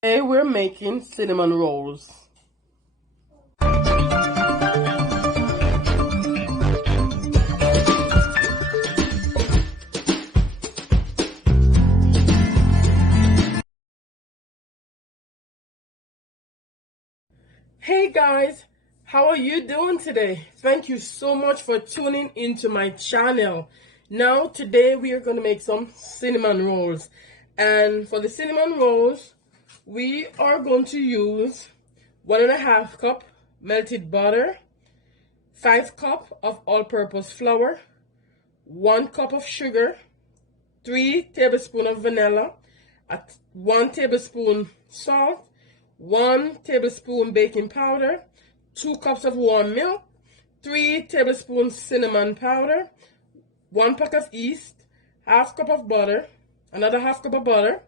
Today we're making cinnamon rolls. Hey guys, how are you doing today? Thank you so much for tuning into my channel. Now today we are going to make some cinnamon rolls, and for the cinnamon rolls we are going to use 1.5 cup melted butter, 5 cup of all-purpose flour, 1 cup of sugar, 3 tablespoons of vanilla, 1 tablespoon salt, 1 tablespoon baking powder, 2 cups of warm milk, 3 tablespoons cinnamon powder, 1 pack of yeast, half cup of butter, another half cup of butter,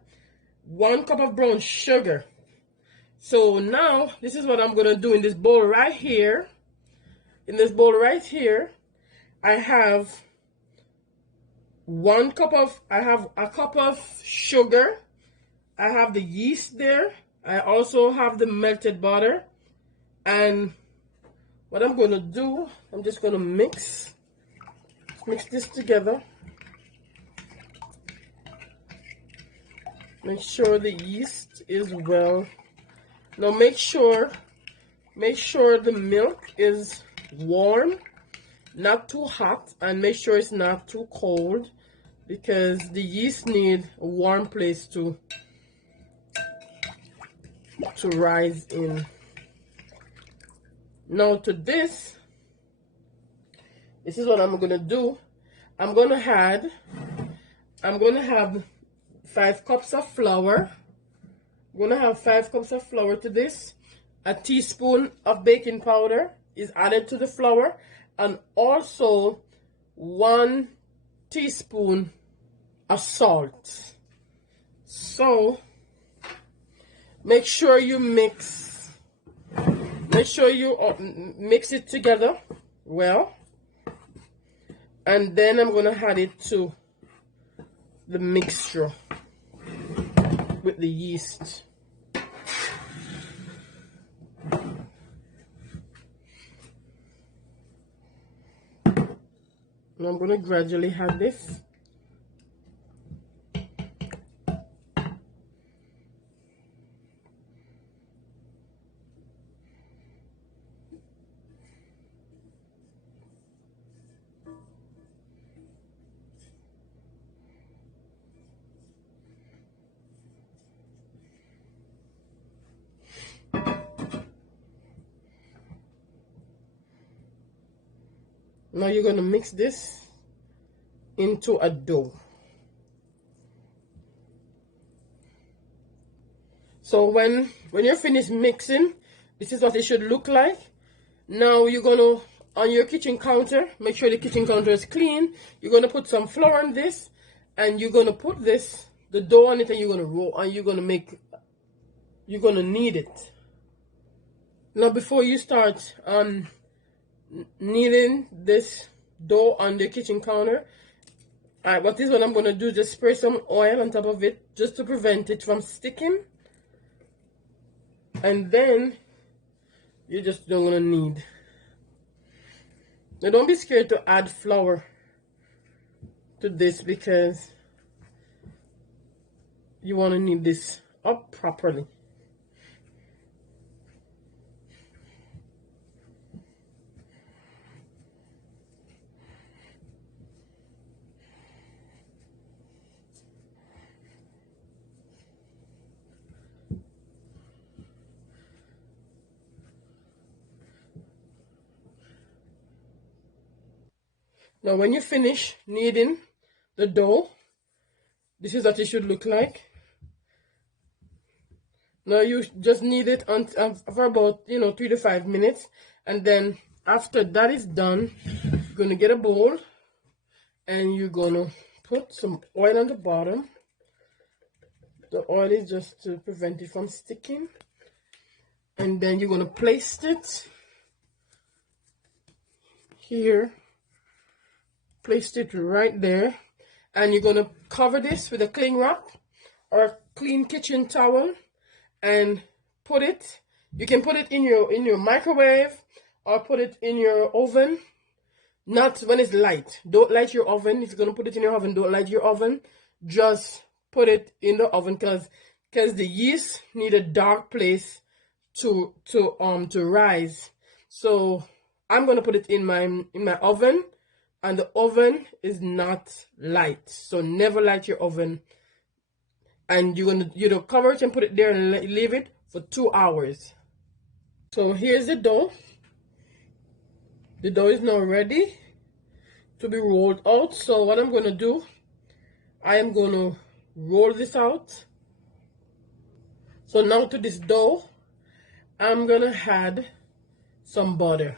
1 cup of brown sugar. So now this is what I'm gonna do in this bowl right here. In this bowl right here, I have a cup of sugar. I have the yeast there. I also have the melted butter. And what I'm going to do, I'm just going to mix this together. Make sure the yeast is well. Now make sure the milk is warm, not too hot, and make sure it's not too cold, because the yeast need a warm place to rise in. Now to this is what I'm gonna do. I'm gonna have 5 cups of flour. I'm gonna have 5 cups of flour to this. A teaspoon of baking powder is added to the flour, and also 1 teaspoon of salt. So make sure you mix it together well, and then I'm gonna add it to the mixture with the yeast. And I'm gonna gradually add this. Now you're going to mix this into a dough. So when you're finished mixing, this is what it should look like. Now you're going to, on your kitchen counter, make sure the kitchen counter is clean. You're going to put some flour on this, and you're going to put the dough on it, and you're going to roll, and you're going to knead it. Now before you start kneading this dough on the kitchen counter, what I'm going to do, just spray some oil on top of it just to prevent it from sticking, and then you're just going to knead. Now don't be scared to add flour to this, because you want to knead this up properly. Now when you finish kneading the dough, this is what it should look like. Now you just knead it for about 3 to 5 minutes, and then after that is done, you're going to get a bowl, and you're going to put some oil on the bottom. The oil is just to prevent it from sticking, and then you're going to place it here. Placed it right there, and you're going to cover this with a cling wrap or a clean kitchen towel, and put it. You can put it in your microwave or put it in your oven. Not when it's light. Don't light your oven. If you're gonna put it in your oven, don't light your oven. Just put it in the oven because the yeast need a dark place to rise. So I'm gonna put it in my oven, and the oven is not light. So never light your oven. And you're gonna cover it and put it there and leave it for 2 hours. So here's the dough. The dough is now ready to be rolled out. So what I'm gonna do, I am gonna roll this out. So now to this dough, I'm gonna add some butter.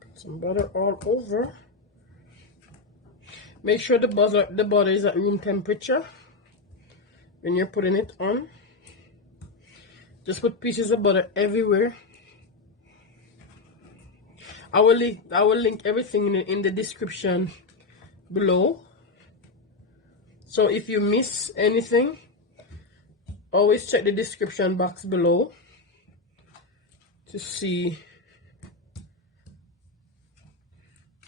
Put some butter all over. Make sure the butter is at room temperature when you're putting it on. Just put pieces of butter everywhere. I will link everything in the description below. So if you miss anything, always check the description box below to see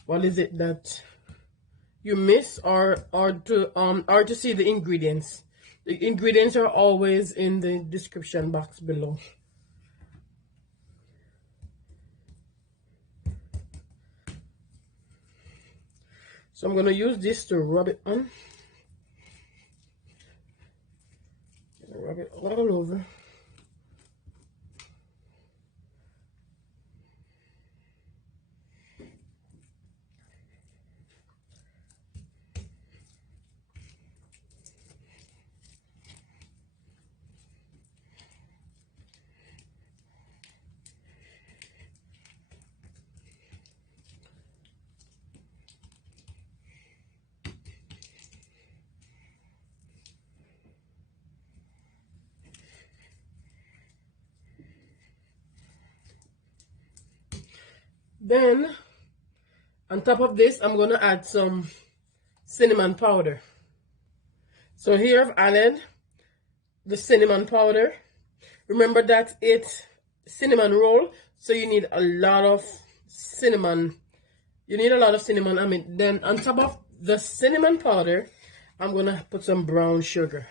what is it that you miss, or to see the ingredients. The ingredients are always in the description box below. So I'm gonna use this to rub it on. Rub it all over. Then, on top of this, I'm going to add some cinnamon powder. So here I've added the cinnamon powder. Remember that it's cinnamon roll, so you need a lot of cinnamon. You need a lot of cinnamon. Then on top of the cinnamon powder, I'm going to put some brown sugar.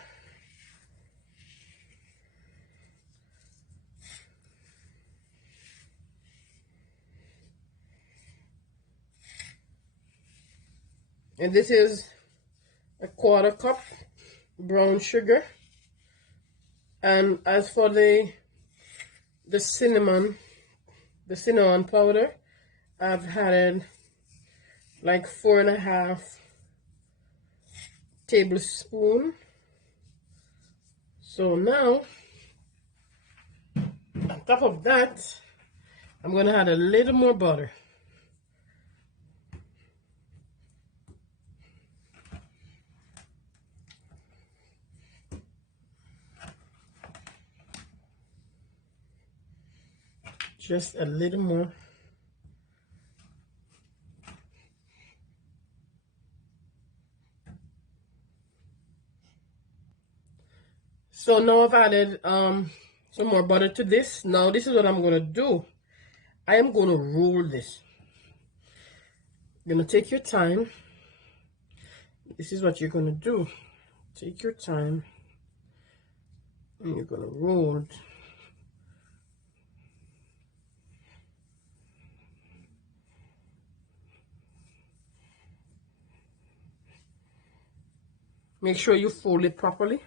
And this is a 1/4 cup brown sugar. And as for the cinnamon powder, I've added like 4.5 tablespoons. So now, on top of that, I'm going to add a little more butter. Just a little more. So now I've added some more butter to this. Now this is what I'm gonna do. I am gonna roll this. You're gonna take your time. This is what you're gonna do. Take your time, and you're gonna roll it. Make sure you fold it properly.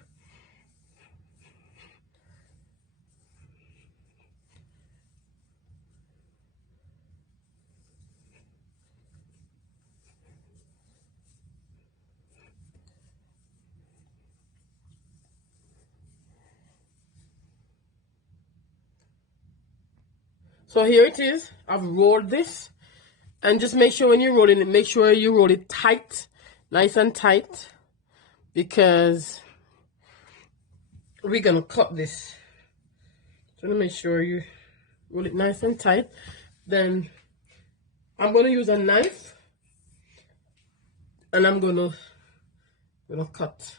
So here it is. I've rolled this. And just make sure when you're rolling it, make sure you roll it tight, nice and tight, because we're gonna cut this. So make sure you roll it nice and tight. Then I'm gonna use a knife, and I'm gonna gonna cut.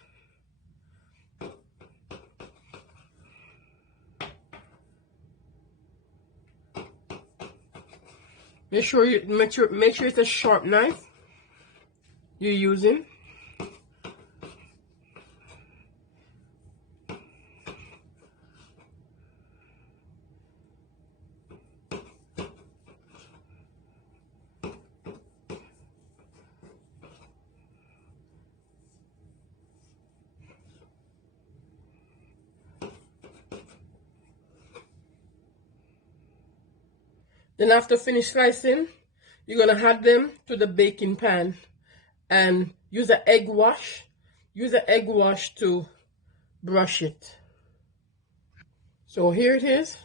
Make sure it's a sharp knife you're using. Then after finish slicing, you're gonna add them to the baking pan and use an egg wash. Use an egg wash to brush it. So here it is.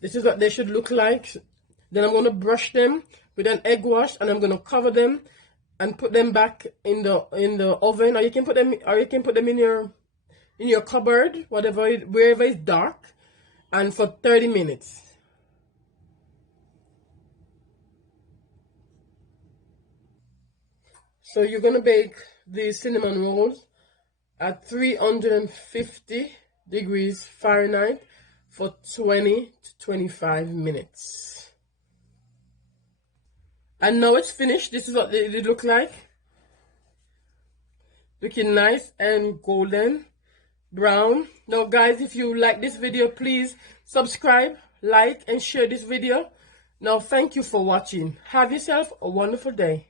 This is what they should look like. Then I'm gonna brush them with an egg wash, and I'm gonna cover them and put them back in the oven, or you can put them in your cupboard, wherever it's dark, and for 30 minutes. So you're gonna bake the cinnamon rolls at 350 degrees Fahrenheit for 20 to 25 minutes. And now it's finished. This is what they look like. Looking nice and golden brown. Now guys, if you like this video, please subscribe, like, and share this video. Now thank you for watching. Have yourself a wonderful day.